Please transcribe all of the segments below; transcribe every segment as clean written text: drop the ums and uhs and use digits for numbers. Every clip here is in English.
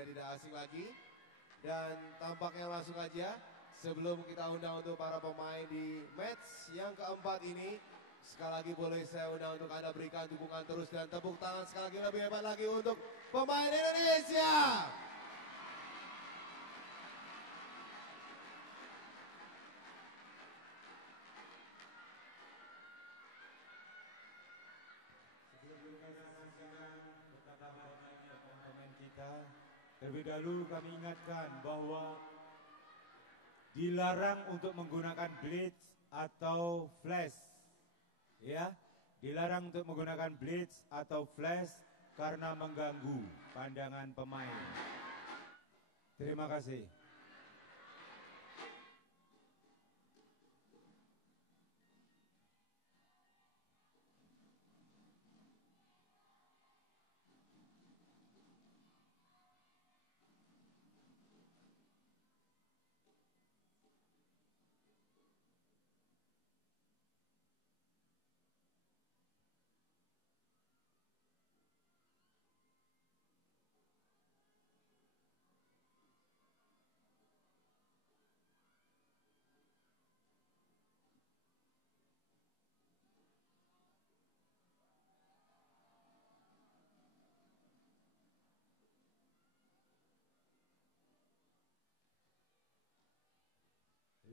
sudah tidak asing lagi. Dan tampaknya langsung aja sebelum kita undang untuk para pemain di match yang keempat ini, sekali lagi boleh saya undang untuk Anda berikan dukungan terus dan tepuk tangan sekali lagi lebih hebat lagi untuk pemain Indonesia. Terlebih dahulu kami ingatkan bahwa dilarang untuk menggunakan blitz atau flash. Ya, dilarang untuk menggunakan blitz atau flash karena mengganggu pandangan pemain. Terima kasih.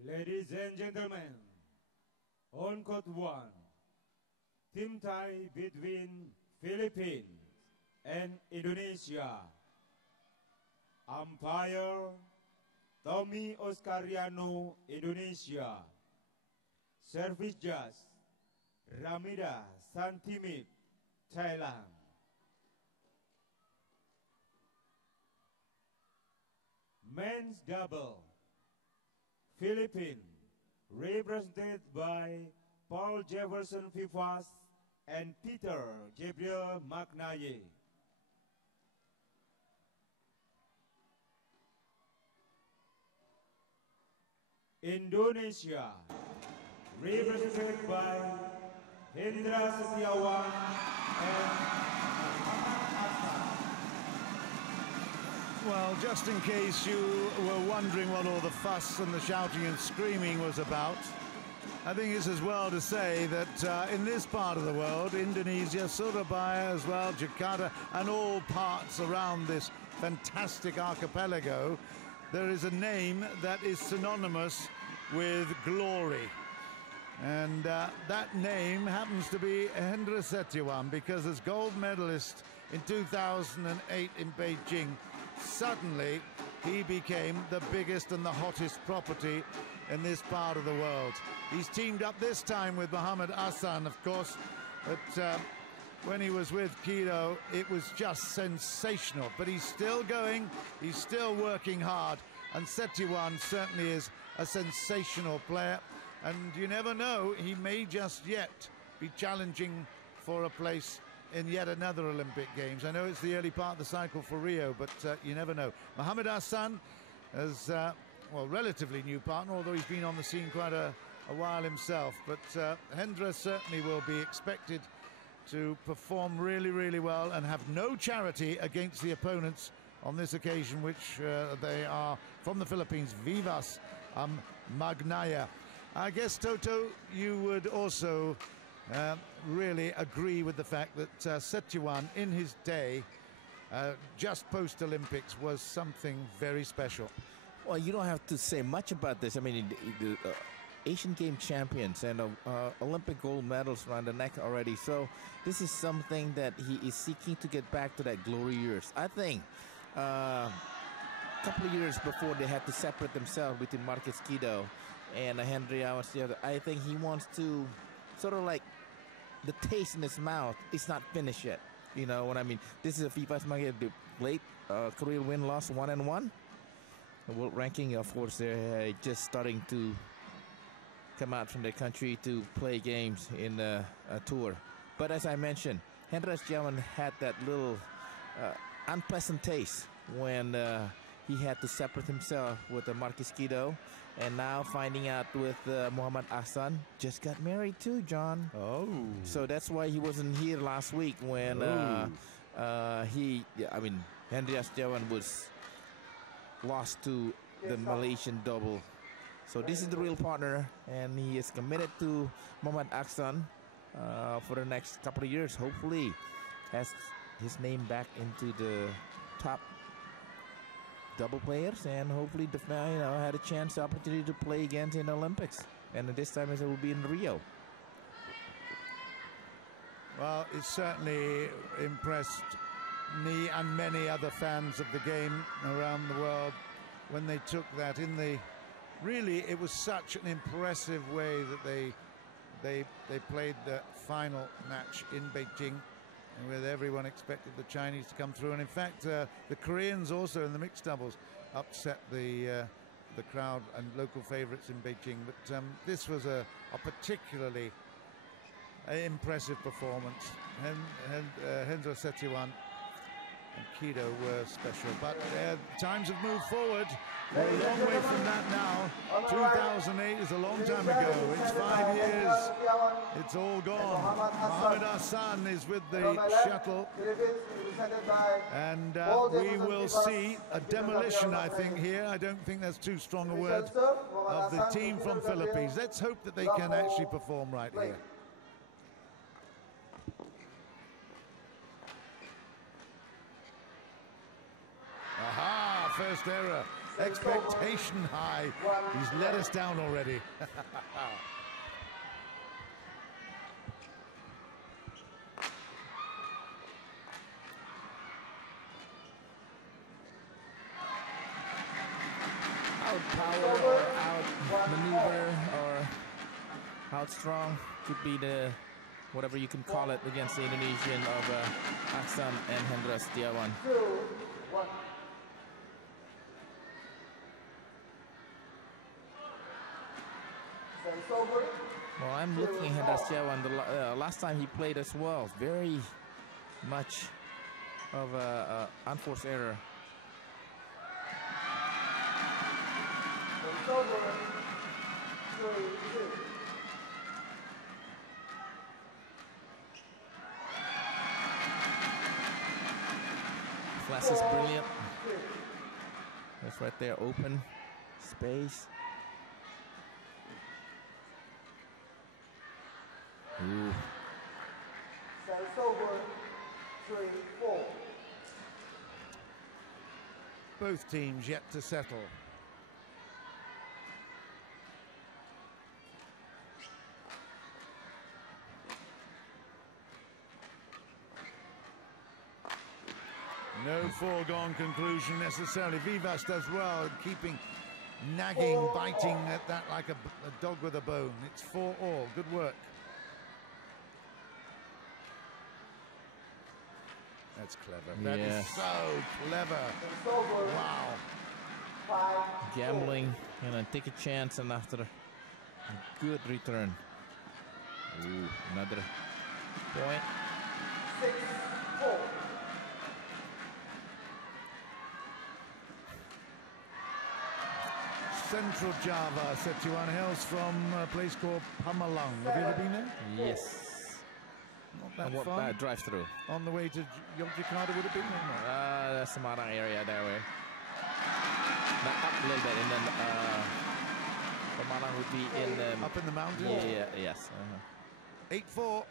Ladies and gentlemen, on court 1, team tie between Philippines and Indonesia. Umpire Tommy Oscariano, Indonesia. Service judge Ramida Santimit, Thailand. Men's double. Philippines, represented by Paul Jefferson Vivas and P.G.Magnaye. Indonesia, represented by Hendra, H.Setiawan and M.Ahsan. Well, just in case you were wondering what all the fuss and the shouting and screaming was about, I think it's as well to say that in this part of the world, Indonesia, Surabaya as well, Jakarta, and all parts around this fantastic archipelago, there is a name that is synonymous with glory. And that name happens to be Hendra H.Setiawan, because as gold medalist in 2008 in Beijing, suddenly he became the biggest and the hottest property in this part of the world. He's teamed up this time with Mohammad, of course, but when he was with Kido, it was just sensational. But he's still going, he's still working hard, and H.Setiawan certainly is a sensational player, and you never know, he may just yet be challenging for a place in yet another Olympic Games. I know it's the early part of the cycle for Rio, but you never know. Mohammad is, well, relatively new partner, although he's been on the scene quite a while himself. But Hendra certainly will be expected to perform really, really well and have no charity against the opponents on this occasion, which they are from the Philippines, Vivas, Magnaye. I guess, Toto, you would also really agree with the fact that H.Setiawan in his day, just post-Olympics, was something very special. Well, you don't have to say much about this. I mean, the Asian Game champions and Olympic gold medals around the neck already. So this is something that he is seeking to get back to that glory years. I think a couple of years before they had to separate themselves between Marcus Kido and Hendra. I think he wants to sort of like the taste in his mouth is not finished yet. You know what I mean? This is a P.G.Magnaye, the late career win-loss 1-1. The world ranking, of course, they're just starting to come out from their country to play games in a tour. But as I mentioned, Hendra H.Setiawan had that little unpleasant taste when he had to separate himself with Marcus Kido. And now finding out with Mohammad Ahsan, just got married too, John. Oh. So that's why he wasn't here last week when Hendra H.Setiawan was lost to the Malaysian double. So this is the real partner, and he is committed to Mohammad Ahsan for the next couple of years. Hopefully, has his name back into the top double players, and hopefully, had a chance, the opportunity to play against in the Olympics. And this time it will be in Rio. Well, it certainly impressed me and many other fans of the game around the world when they took that in the. Really, it was such an impressive way that they played the final match in Beijing, and with everyone expected the Chinese to come through, and in fact the Koreans also in the mixed doubles upset the crowd and local favourites in Beijing. But this was a particularly impressive performance. Hendra, H.Setiawan and Kido were special, but times have moved forward. We're a long way from that now. 2008 is a long time ago. It's 5 years. It's all gone. Mohammad Ahsan is with the shuttle. And we will see a demolition, I think, here. I don't think that's too strong a word, of the team from Philippines. Let's hope that they can actually perform right here. Aha, first error. Expectation high. He's let us down already. Out power or out maneuver or out strong could be the whatever you can call it against the Indonesian of Ahsan and Hendra Setiawan. Well, I'm looking at Hendra Setiawan. The last time he played as well, very much of an unforced error. Class is brilliant. That's right there, open space. Ooh. Both teams yet to settle. No foregone conclusion necessarily. Vivas does well in keeping nagging, biting at that like a dog with a bone. It's 4-all. Good work. That's clever. That is so clever. Wow. Gambling and take a chance, and after a good return. Ooh, another point. 6-4. Central Java, H.Setiawan hails from a place called Pamalang. Have you ever been there? Yes. Not that far. Drive through. On the way to Yogyakarta would have been there? The Semarang area that way. Not up a little bit, and then Pamalang would be in the... Up in the mountains? Yeah, yes. 8-4.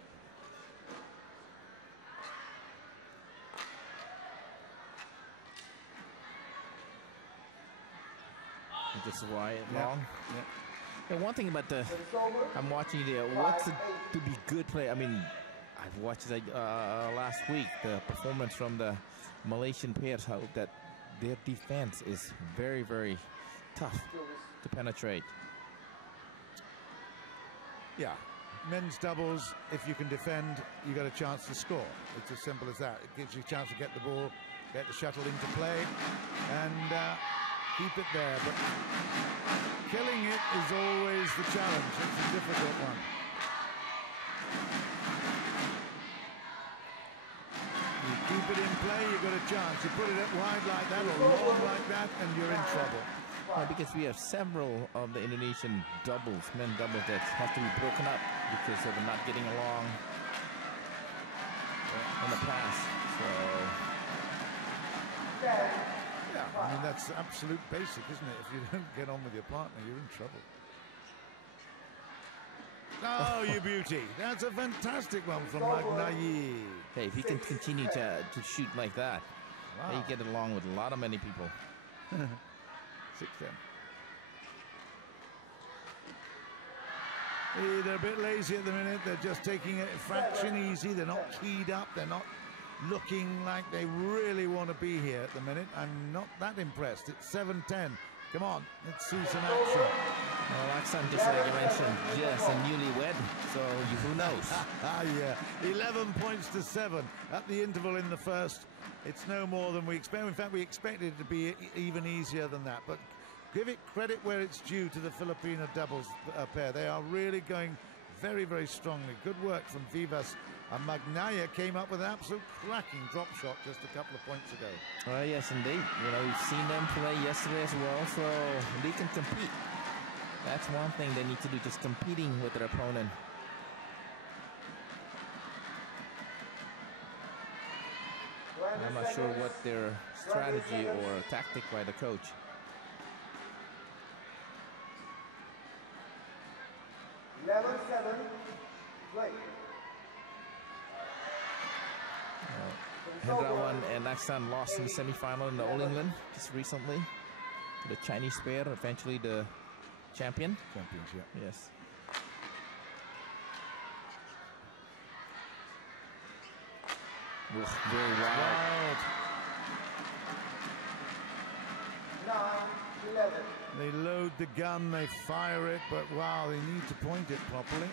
Just wide long. Yeah. And one thing about I'm watching what's to be good play. I mean, I've watched last week the performance from the Malaysian pairs. How that their defense is very, very tough to penetrate. Yeah, men's doubles. If you can defend, you got a chance to score. It's as simple as that. It gives you a chance to get the ball, get the shuttle into play, and keep it there. But killing it is always the challenge. It's a difficult one. You keep it in play, you've got a chance. You put it up wide like that or long like that, and you're in trouble. Well, because we have several of the Indonesian doubles, men doubles, that have to be broken up because of not getting along in the past. So yeah, I mean that's absolute basic, isn't it? If you don't get on with your partner, you're in trouble. Oh, you beauty. That's a fantastic one from Magnaye. Hey, if he can continue to shoot like that, Wow. he get along with many people. 6-10. They're a bit lazy at the minute. They're just taking it a fraction easy. They're not keyed up. They're not looking like they really want to be here at the minute. I'm not that impressed. It's 7-10. Come on, let's see some action. Well, Ahsan, just like you mentioned, just a newlywed, so who knows? Yeah, 11 points to 7 at the interval in the first. It's no more than we expect. In fact, we expected it to be even easier than that. But give it credit where it's due to the Filipino doubles pair. They are really going very, very strongly. Good work from Vivas. And Magnaye came up with an absolute cracking drop shot just a couple of points ago. Yes, indeed. You know, we've seen them play yesterday as well, so they can compete. That's one thing they need to do, just competing with their opponent. I'm not sure what their strategy or tactic by the coach. Hendra and Ahsan lost in the semi-final in the All England just recently to the Chinese pair, eventually the champions, yeah. Yes. Very wild. 9-11. They load the gun, they fire it, but wow, they need to point it properly.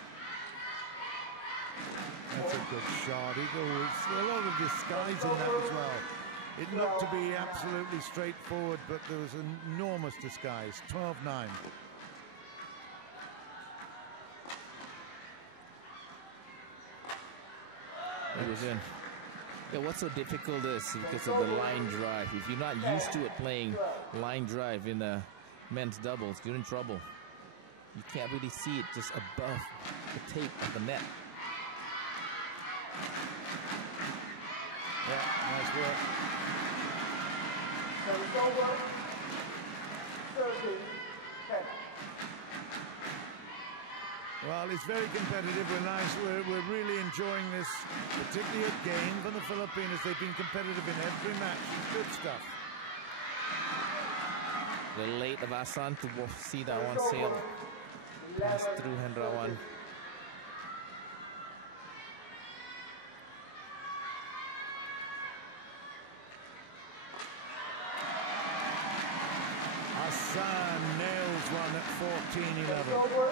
That's a good shot. A lot of disguise in that as well. It looked to be absolutely straightforward, but there was an enormous disguise. 12-9. It was in. Yeah, what's so difficult is because of the line drive. If you're not used to it playing line drive in the men's doubles, you're in trouble. You can't really see it just above the tape of the net. Yeah, nice work. Well, it's very competitive. We're nice. We're really enjoying this particular game for the Filipinos. They've been competitive in every match. It's good stuff. A little late of Ahsan to see that one sail pass through Hendra one. Ahsan nails one at 14-11.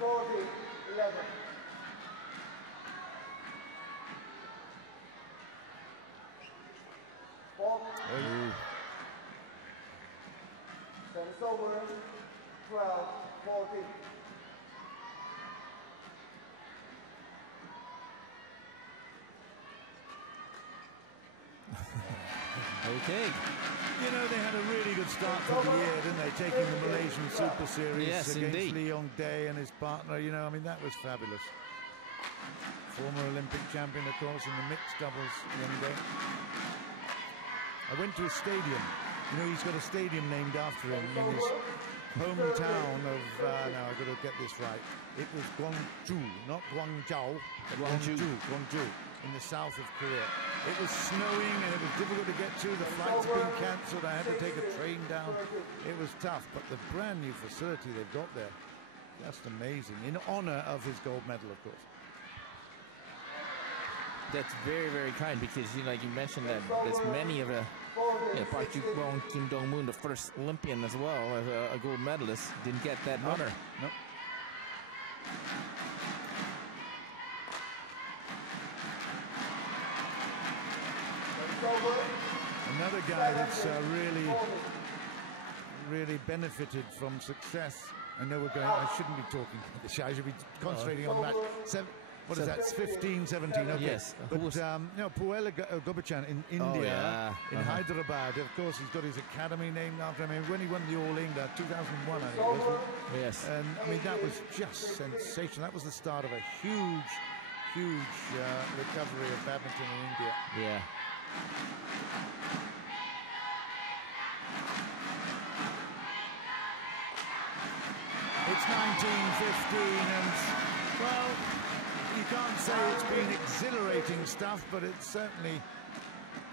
40-11. Service over, 12-14. Okay. You know, they had a really good start to the year, didn't they? Taking the Malaysian Super Series against indeed. Lee Yong Dae and his partner. You know, I mean, that was fabulous. Former Olympic champion, of course, in the mixed doubles Yong Dae. I went to a stadium. You know, he's got a stadium named after him in his hometown of, now I've got to get this right. It was Gwangju, not Guangzhou, but Gwangju, in the south of Korea. It was snowing and it was difficult to get to. The flights had been cancelled. I had to take a train down. It was tough, but the brand new facility they've got there, just amazing. In honor of his gold medal, of course. That's very, very kind because, you know, like you mentioned that there's many of the, Park Ji-won, Kim Dong-moon, the first Olympian as well as a gold medalist, didn't get that honor. Nope. Another guy that's really benefited from success. I know I shouldn't be talking about this. I should be concentrating on match. What is that? It's 15-17. Okay. Yes. But Puel Gobichan in India, in Hyderabad. Of course, he's got his academy named after him. I mean, when he won the All England 2001, I think, wasn't it? Yes. And I mean, that was just sensational. That was the start of a huge recovery of badminton in India. Yeah. and, well, you can't say it's been exhilarating stuff, but it's certainly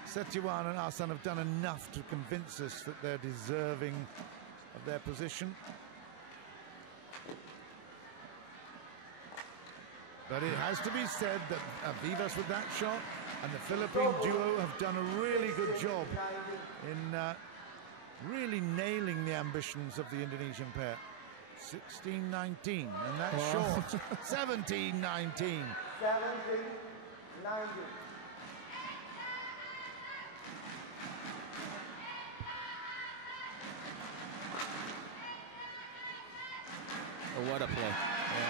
H.Setiawan and Ahsan have done enough to convince us that they're deserving of their position. But it has to be said that Vivas with that shot and the Philippine duo have done a really good job in really nailing the ambitions of the Indonesian pair. 16-19, and that's short. 17-19. 17-19. Oh, what a play. Yeah.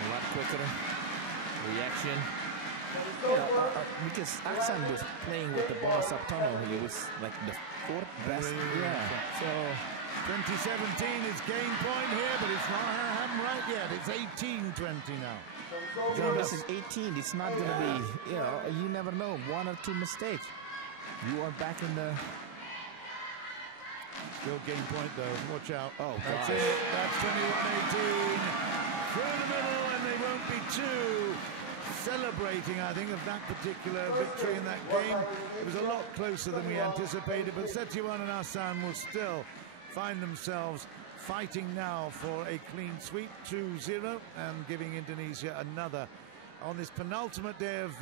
A lot quicker. Reaction. Because Ahsan was playing with the ball subtunnel. He was like the fourth best. Yeah. So 2017 is game point here, but it's not happened right yet. It's 18-20 now. no, listen, 18. It's not going to be, you never know. One or two mistakes. You are back in the... Still game point though. Watch out. Oh, that's gosh. it. That's 21-18. Through the middle, and they won't be too celebrating, I think, of that particular victory in that game. It was a lot closer than we anticipated, but H.Setiawan and Ahsan will still find themselves fighting now for a clean sweep, 2-0, and giving Indonesia another, on this penultimate day of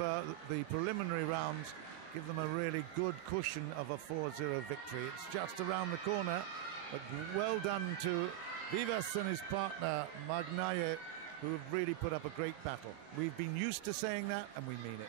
the preliminary rounds, give them a really good cushion of a 4-0 victory. It's just around the corner, but well done to Vivas and his partner, Magnaye, who have really put up a great battle. We've been used to saying that, and we mean it.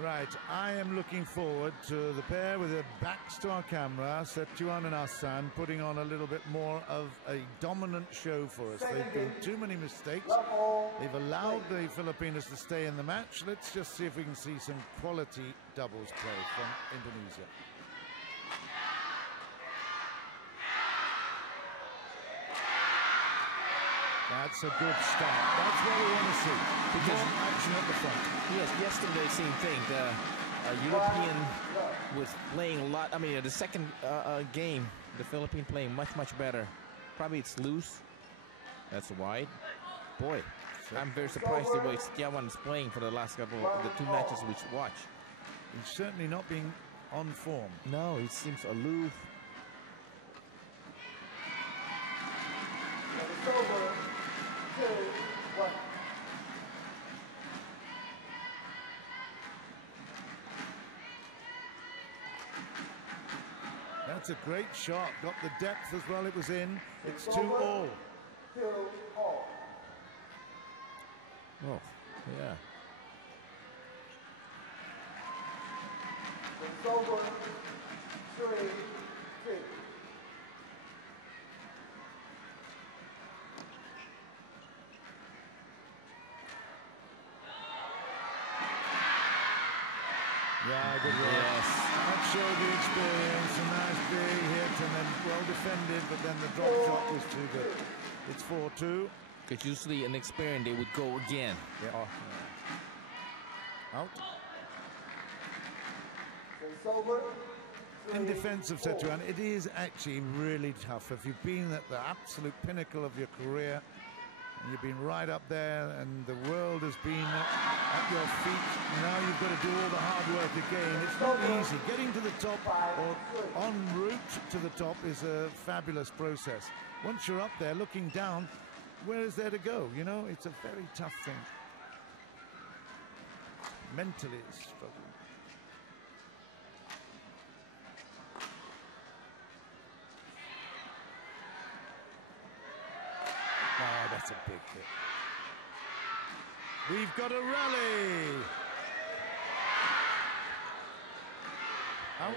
Right, I am looking forward to the pair with their backs to our camera, H.Setiawan and Ahsan, putting on a little bit more of a dominant show for us. They've done too many mistakes. They've allowed the Filipinos to stay in the match. Let's just see if we can see some quality doubles play from Indonesia. That's a good start. That's what we want to see. Because more action at the front. Yes, yesterday, same thing. The European was playing a lot. I mean, the second game, the Philippines playing much, much better. Probably it's loose. That's wide. Boy, I'm very surprised the way H.Setiawan is playing for the last couple of the two matches we watched. He's certainly not being on form. No, he seems aloof. It's over. 2-1. That's a great shot. Got the depth as well. It was in. It's 2-all. 2-all. Oh, yeah. It's over. 3-2. Yeah, good work. Yes. That showed the experience. A nice big hit and then well defended, but then the drop shot was too good. It's 4-2. Because usually in experience they would go again. Yeah. Out. It's over. In defense of H.Setiawan, it is actually really tough. If you've been at the absolute pinnacle of your career, and you've been right up there, and the world has been at your feet, now you've got to do all the hard work again. It's not easy. Getting to the top or en route to the top is a fabulous process. Once you're up there looking down, where is there to go? You know, it's a very tough thing. Mentally, it's struggling. Oh, that's a big hit. We've got a rally. Out.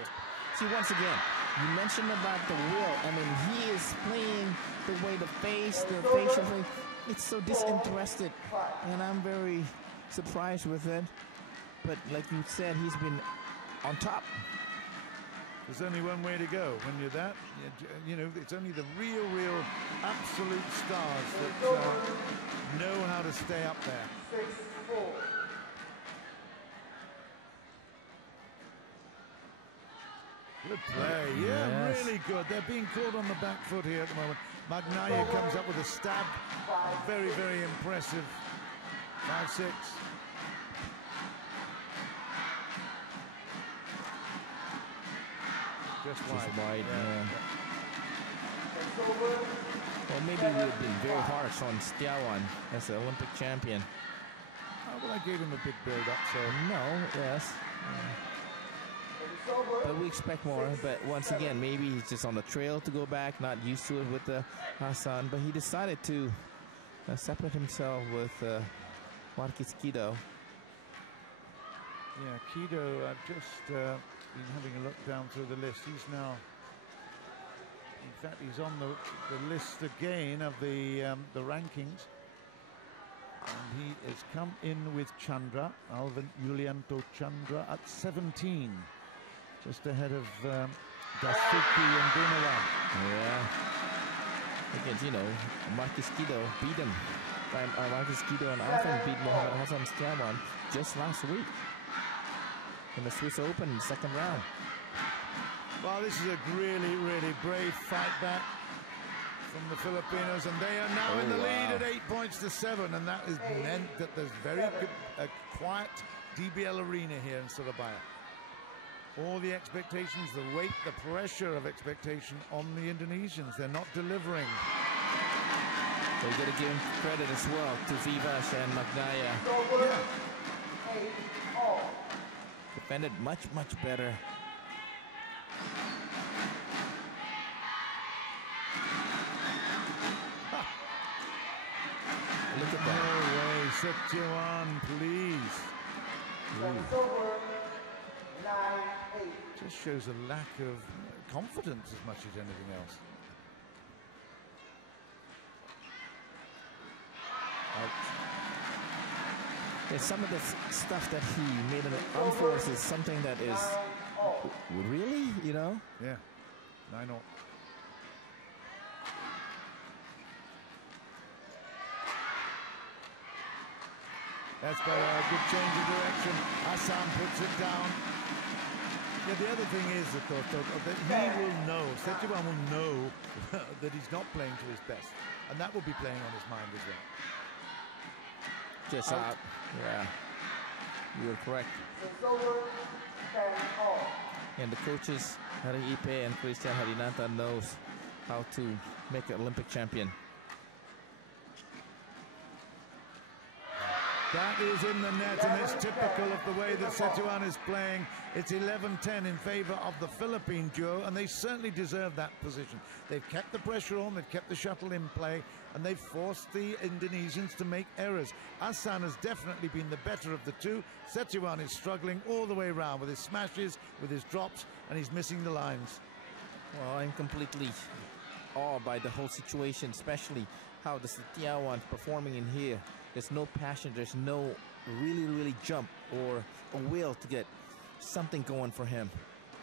See, once again, you mentioned about the will. I mean, he is playing the way the face, the facial thing. It's so disinterested, and I'm very surprised with it. But like you said, he's been on top. There's only one way to go when you're that. You know, it's only the real absolute stars that know how to stay up there. 6-4. Good play, yeah, yes. Really good. They're being caught on the back foot here at the moment. Magnaye comes up with a stab. Very, very impressive. 5-6. Just wide. Yeah. Well, maybe we have been very harsh on H.Setiawan as the Olympic champion. Oh, well, I gave him a big build-up, so... No, yes. But we expect more. But once again, maybe he's just on the trail to go back, not used to it with Ahsan. But he decided to separate himself with Marquis Kido. Yeah, Kido, I've just been having a look down through the list. He's now, in fact, he's on the list again of the rankings. And he has come in with Chandra, Alvin Yulianto Chandra, at 17. Just ahead of Dasuki and Gunawan. Yeah. Again, you know, Marquis Kido beat him. Marquis Kido and Alvin beat Mohammad Hassan H.Setiawan just last week in the Swiss Open second round. Well, this is a really brave fight back from the Filipinos, and they are now in the lead at 8 points to 7, and that has meant that there's very good, quiet DBL arena here in Surabaya. All the expectations, the weight, the pressure of expectation on the Indonesians. They're not delivering. So you got to give him credit as well to Vivas and Magnaye. Yeah. Defended much better. Look at that. No way, H.Setiawan, please. Just shows a lack of confidence as much as anything else. Yeah, some of the stuff that he made an unforced is something that is really, you know? Yeah, 9-0. That's better, a good change of direction. Ahsan puts it down. Yeah, the other thing is, of course, that he will know, H.Setiawan will know that he's not playing to his best. And that will be playing on his mind as well. Just out. Yeah, you're correct. And the coaches, Hari Ipe and Christian Harinata, knows how to make an Olympic champion. That is in the net, and it's typical of the way that H.Setiawan is playing. It's 11-10 in favor of the Philippine duo, and they certainly deserve that position. They've kept the pressure on, they've kept the shuttle in play, and they've forced the Indonesians to make errors. Ahsan has definitely been the better of the two. H.Setiawan is struggling all the way around with his smashes, with his drops, and he's missing the lines. Well, I'm completely awed by the whole situation, especially how the H.Setiawan performing in here. There's no passion, there's no really jump or a will to get something going for him.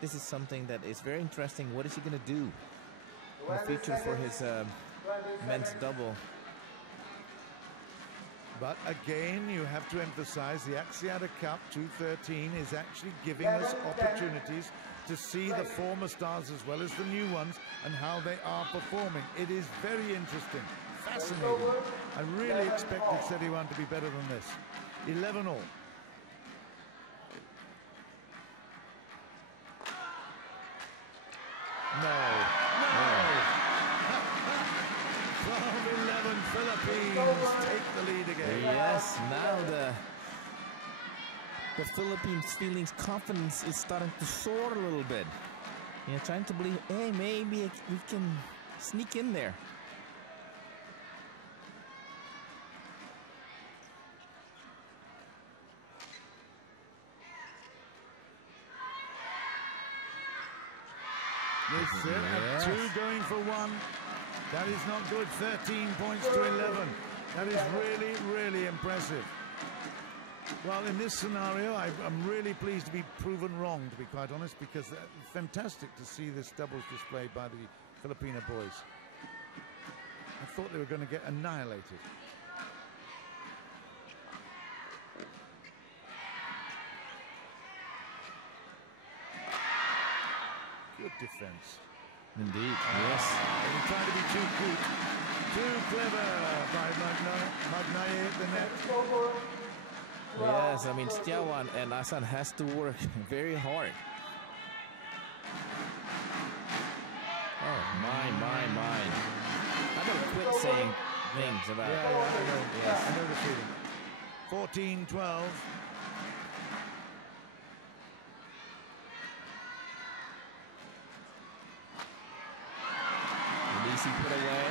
This is something that is very interesting. What is he going to do in the future for his men's double? But again, you have to emphasize the Axiata Cup 2013 is actually giving us opportunities to see the former stars as well as the new ones and how they are performing. It is very interesting. Fascinating. I really expected H.Setiawan to be better than this. 11-all. No. 12-11 Philippines take the lead again. Yes, now the Philippines' feelings, confidence is starting to soar a little bit. You're trying to believe, hey, maybe we can sneak in there. It's Yes. 2 going for 1. That is not good. 13 points to 11. That is really, really impressive. Well, in this scenario, I'm really pleased to be proven wrong, to be quite honest, because it's fantastic to see this doubles display by the Filipino boys. I thought they were going to get annihilated. Good defense. Indeed, yes. He tried to be too cute, too clever by Magnaye at the net. Yes, I mean, Setiawan and Ahsan has to work very hard. Oh, my. I gotta quit saying things about Yeah, I know. Yes. I know the feeling. 14-12. Easy put away.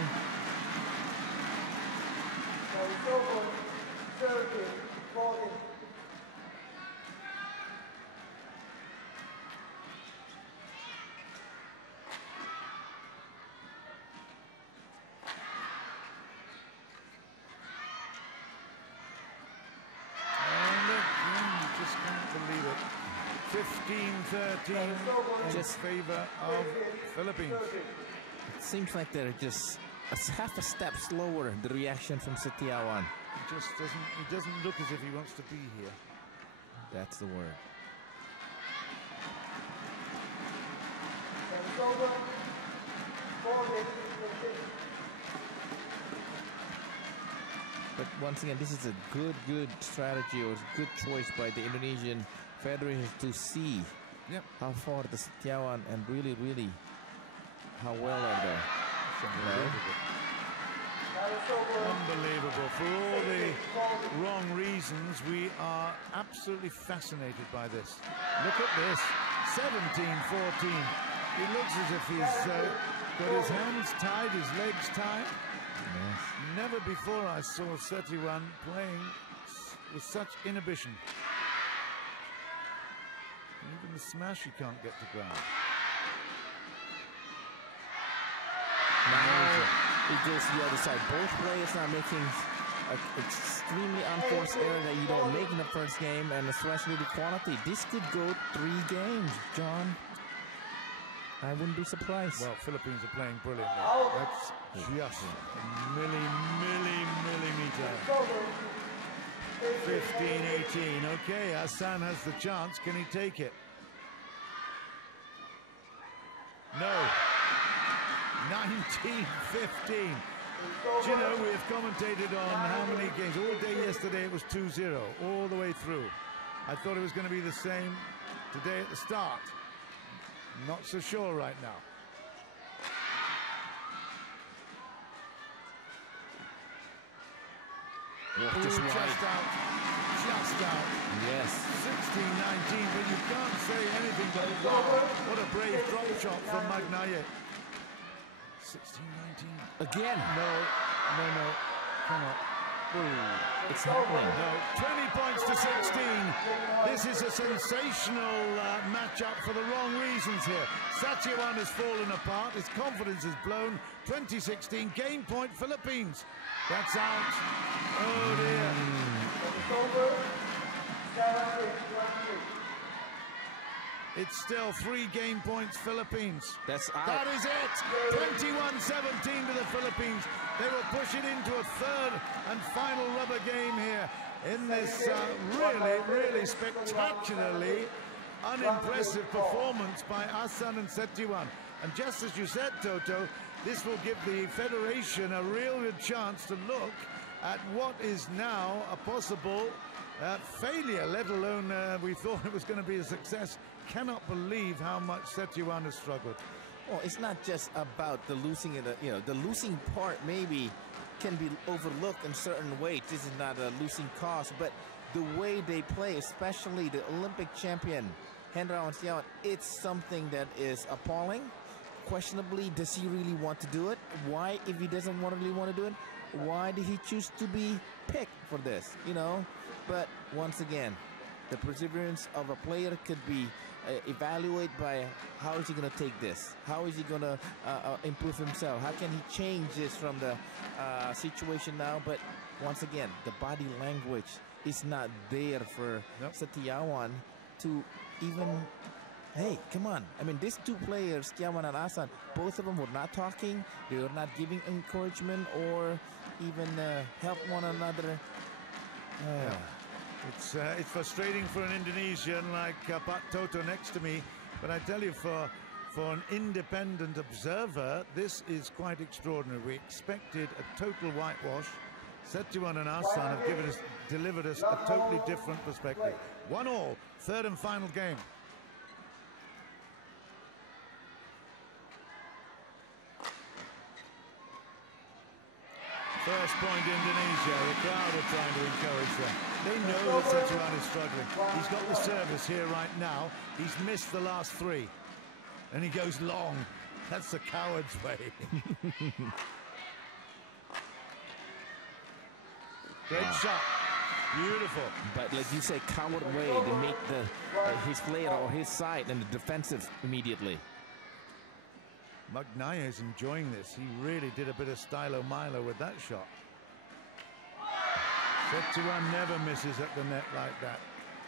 Just can't believe it. 15-13 in favor of Philippines. It seems like they're just half a step slower, the reaction from Setiawan. It doesn't look as if he wants to be here. That's the word. But once again, this is a good strategy or good choice by the Indonesian Federation to see how far the Setiawan and really how well are they. Unbelievable. For all the wrong reasons, we are absolutely fascinated by this. Look at this. 17-14. It looks as if he's got his hands tied, his legs tied. Yes. Never before I saw H.Setiawan playing with such inhibition. Even the smash he can't get to ground. Now it goes to the other side. Both players are making an extremely unforced error that you don't make in the first game, and especially the quality. This could go 3 games, John. I wouldn't be surprised. Well, Philippines are playing brilliantly. That's just a millimeter. 15-18. Okay, Ahsan has the chance. Can he take it? No. 19-15. Do you know, we have commentated on how many games. All day yesterday it was 2-0, all the way through. I thought it was going to be the same today at the start. Not so sure right now. Just out. Just out. Yes. 16-19, but you can't say anything but wow. What a brave drop shot from Magnaye. 16-19. Again. No. Cannot. Ooh. It's happening. No. 20 points to 16. This is a sensational matchup for the wrong reasons here. H.Setiawan has fallen apart. His confidence is blown. 2016 game point Philippines. That's out. Oh dear. It's still 3 game points Philippines. That's out. That is it. 21-17 to the Philippines. They will push it into a third and final rubber game here in this really spectacularly unimpressive performance by Ahsan and H.Setiawan. And just as you said, Toto, this will give the Federation a real good chance to look at what is now a possible failure, let alone we thought it was going to be a success. Cannot believe how much H.Setiawan has struggled. Well, it's not just about the losing, the losing part maybe can be overlooked in certain ways. This is not a losing cause, but the way they play, especially the Olympic champion, Hendra and Setiawan, it's something that is appalling. Questionably, does he really want to do it? Why, if he doesn't really want to do it, why did he choose to be picked for this, But once again, The perseverance of a player could be evaluated by how is he going to take this? How is he going to improve himself? How can he change this from the situation now? But once again, the body language is not there for Setiawan to even, hey, come on. I mean, these two players, Setiawan and Ahsan, both of them were not talking. They were not giving encouragement or even help one another. It's frustrating for an Indonesian like Pak Toto next to me, but I tell you, for an independent observer, this is quite extraordinary. We expected a total whitewash. Setiawan and Ahsan have delivered us a totally different perspective. 1-1, third and final game. First point Indonesia. The crowd are trying to encourage them. They know that Setiawan is struggling. He's got the service here right now. He's missed the last 3. And he goes long. That's the coward's way. Great shot. Beautiful. But like you say, coward way to make his player or his side and the defensive immediately. Magnaye is enjoying this. He really did a bit of stylo-milo with that shot. Setiawan never misses at the net like that.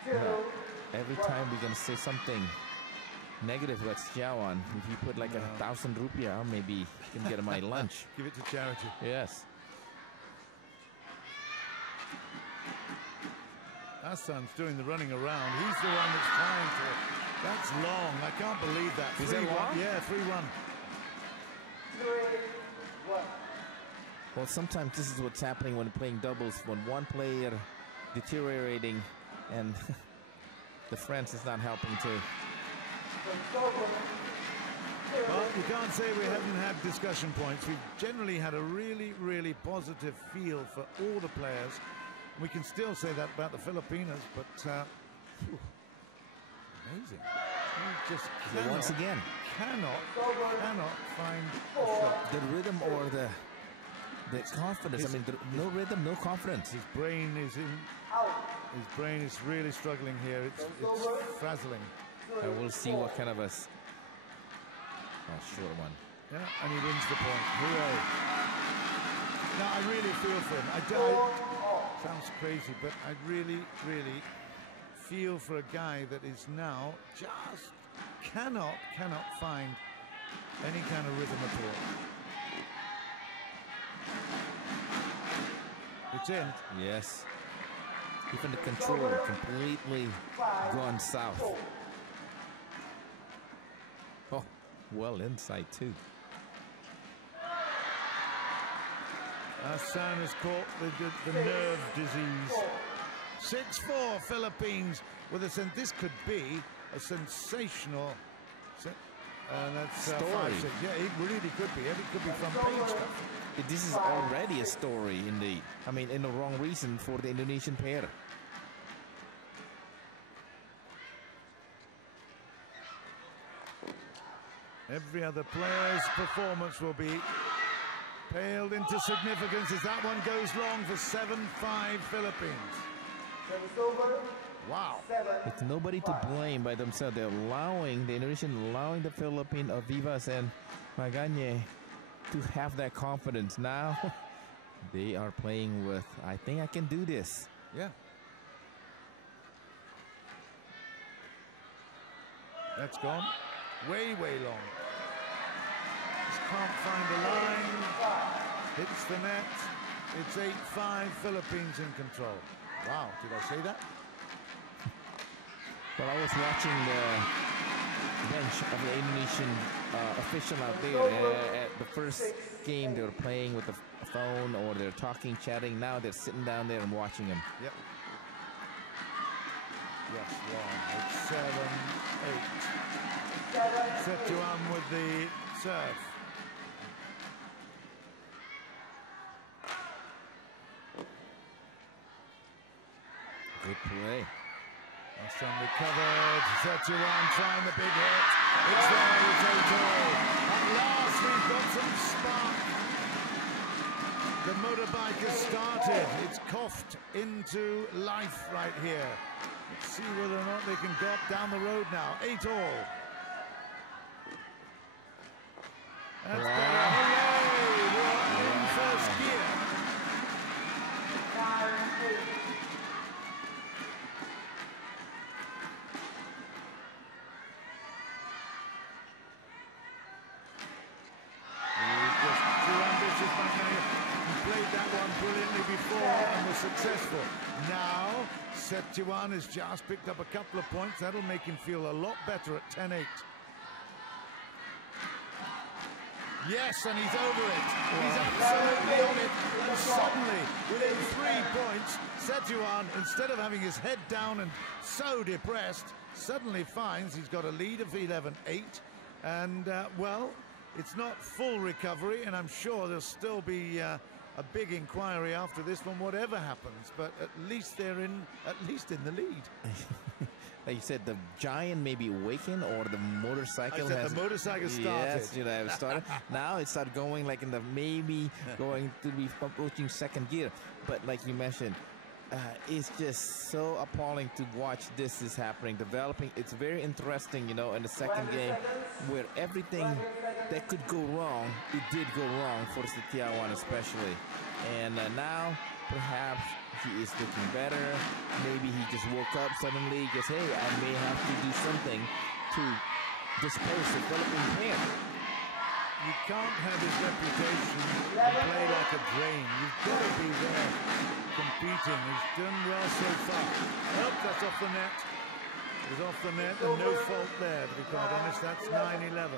No. Every time we're going to say something negative about Setiawan, if you put like 1,000 rupiah, maybe you can get my lunch. Give it to charity. Yes. Ahsan's doing the running around. He's the one that's trying to. That's long. I can't believe that. Is that long? Yeah, 3-1. Well, sometimes this is what's happening when playing doubles, when one player deteriorating and the friends is not helping to. Well, you can't say we haven't had discussion points. We've generally had a really, really positive feel for all the players. We can still say that about the Filipinos, but amazing. We just cannot, once again cannot find a shot. The rhythm or the confidence. I mean, no rhythm, no confidence. His brain is really struggling here. It's frazzling. We'll see what kind of a short one. Yeah, and he wins the point. Hooray! Now I really feel for him. Sounds crazy, but I really, really feel for a guy that is now just cannot find any kind of rhythm at all. It's in. Yes. Even the control completely gone south. Oh, well inside too. Ahsan is caught with the nerve disease. 6-4 Philippines with a sense. This could be a sensational. That's story. 5-6. Yeah, it really could be. It could be front page stuff. This is already a story, indeed. I mean, in the wrong reason for the Indonesian pair. Every other player's performance will be paled into significance as that one goes long for 7-5 Philippines. Wow. It's nobody to blame by themselves. They're allowing, the Indonesian allowing the Philippine of Vivas and Magnaye to have that confidence. Now they are playing with, I think I can do this. Yeah. That's gone way long. Just can't find the line. Hits the net. It's 8-5 Philippines in control. Wow, did I say that? Well, I was watching the bench of the Indonesian official out there. At the first game, they were playing with the phone or they're talking, chatting. Now they're sitting down there and watching them. Yep. Yes, long. It's 7-8. Setiawan with the serve. Good play. Ahsan recovered. Setiawan trying the big hit. It's there, it's 8-all. At last, we've got some spark. The motorbike has started. It's coughed into life right here. Let's see whether or not they can go up down the road now. 8-all. That's better. Hooray! We're in first gear. Just too ambitious, Magnaye. He played that one brilliantly before and was successful. Now, H.Setiawan has just picked up a couple of points. That'll make him feel a lot better at 10-8. Yes, and he's over it. He's absolutely on it. And suddenly, within 3 points, H.Setiawan, instead of having his head down and so depressed, suddenly finds he's got a lead of 11-8. And, well, it's not full recovery, and I'm sure there'll still be a big inquiry after this one, whatever happens. But at least they're in the lead. Like you said, the giant may be awakened, or the motorcycle the motorcycle started. Yes, you know, it started. Now it started going like in the maybe going to be approaching second gear. But like you mentioned, it's just so appalling to watch this is happening, developing. It's very interesting, you know, in the second game where everything that could go wrong, it did go wrong for H.Setiawan especially. And now perhaps he is looking better. Maybe he just woke up suddenly, just, hey, I may have to do something to dispose the Philippine pair. You can't have his reputation and play like a drain. You've got to be there competing. He's done well so far. Oh, that's off the net. It was off the net and no fault there, to be quite honest. That's 9-11.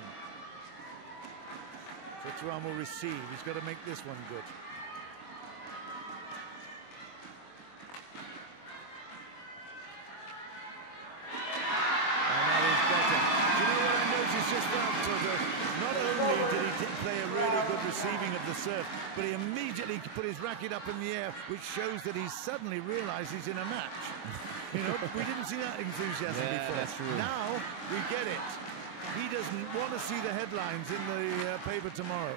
H.Setiawan will receive. He's got to make this one good. Not only did he play a really good receiving of the serve, but he immediately put his racket up in the air, which shows that he suddenly realized he's in a match. You know, we didn't see that enthusiasm before. That's true. Now we get it. He doesn't want to see the headlines in the paper tomorrow.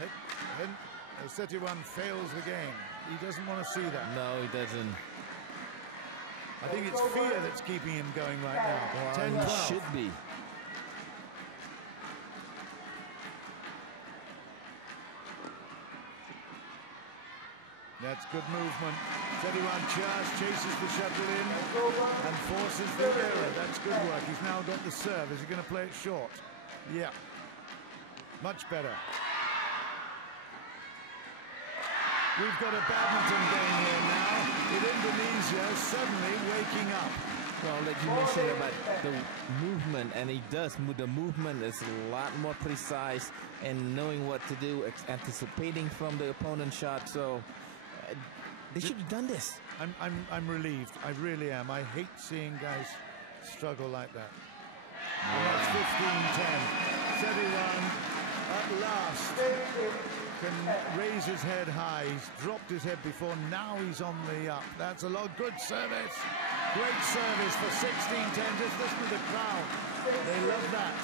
H.Setiawan fails the game. He doesn't want to see that. No, he doesn't. I think it's fear that's keeping him going right now. 10-12. Should be. That's good movement. H.Setiawan just chases the shuttle in and forces the error. That's good work. He's now got the serve. Is he going to play it short? Yeah. Much better. We've got a badminton game here now, with Indonesia suddenly waking up. Well, like you mentioned about the movement, and he does. The movement is a lot more precise and knowing what to do, anticipating from the opponent's shot. So they should have done this. I'm relieved. I really am. I hate seeing guys struggle like that. And that's 15-10. H.Setiawan at last can raise his head high. He's dropped his head before. Now he's on the up. That's a lot. Good service. Great service for 16-10. Just listen to the crowd. They love that.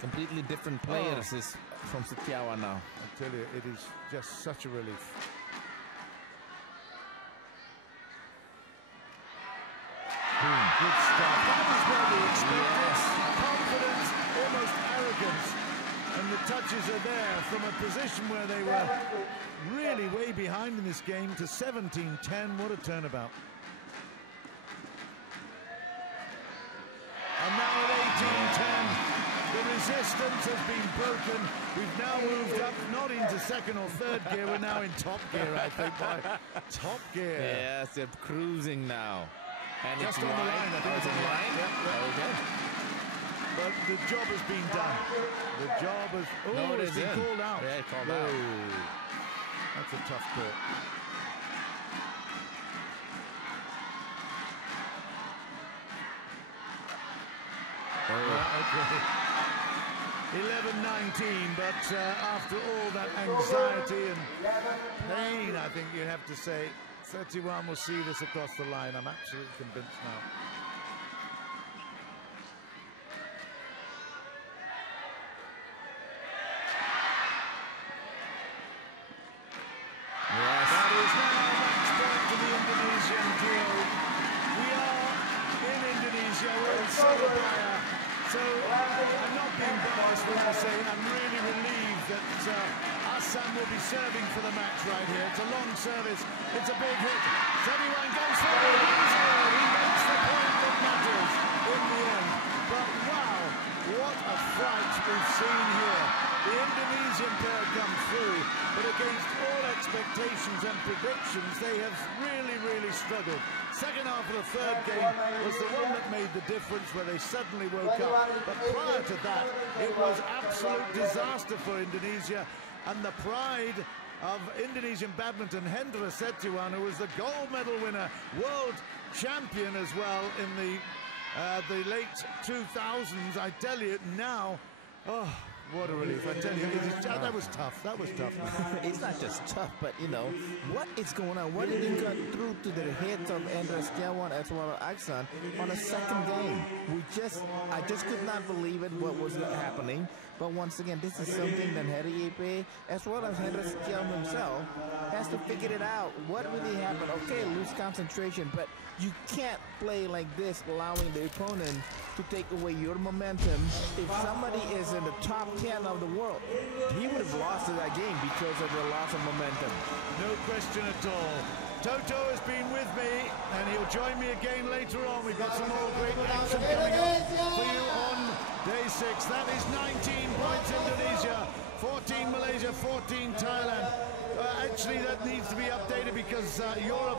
Completely different players is from H.Setiawan now. I tell you, it is just such a relief. Good stuff. That is what we expected. Yes. Confidence, almost arrogance. And the touches are there from a position where they were really way behind in this game to 17-10. What a turnabout. And now at 18-10, the resistance has been broken. We've now moved up, not into second or third gear. We're now in top gear, I think. Top gear. Yes, they're cruising now. And Just it's on the line, I think. it's on the line? Yeah. Okay. But the job has been done. The job has... Oh, No, it's been called out. Yeah, called No. out. That's a tough call. Okay. 11-19, but after all that anxiety and pain, I think you have to say, H.Setiawan will see this across the line. I'm absolutely convinced now. Yes. That is now a match point to the Indonesian. will be serving for the match right here. It's a long service. It's a big hit. H.Setiawan goes for it. He makes the point that matters in the end. But wow, what a fright we've seen here. The Indonesian pair come through, but against all expectations and predictions, they have really, really struggled. Second half of the third game was the one that made the difference, where they suddenly woke up. But prior to that, it was absolute disaster for Indonesia. And the pride of Indonesian badminton, Hendra H.Setiawan, who was the gold medal winner, world champion as well in the late 2000s. I tell you now, oh, what a relief. I tell you, that was tough. That was tough. It's not just tough, but, you know, what is going on? What did he got through to the heads of H.Setiawan as well as Ahsan on a second game? I just could not believe it, what was happening. But once again, this is something that Heri Epe, as well as H.Setiawan himself, has to figure it out. What really happened? Okay, lose concentration, but you can't play like this, allowing the opponent to take away your momentum. If somebody is in the top 10 of the world, he would have lost that game because of the loss of momentum. No question at all. Toto has been with me, and he'll join me again later on. We've got some more great action coming up for you on day 6. That is 19 points Indonesia, 14 Malaysia, 14 Thailand. Actually, that needs to be updated because Europe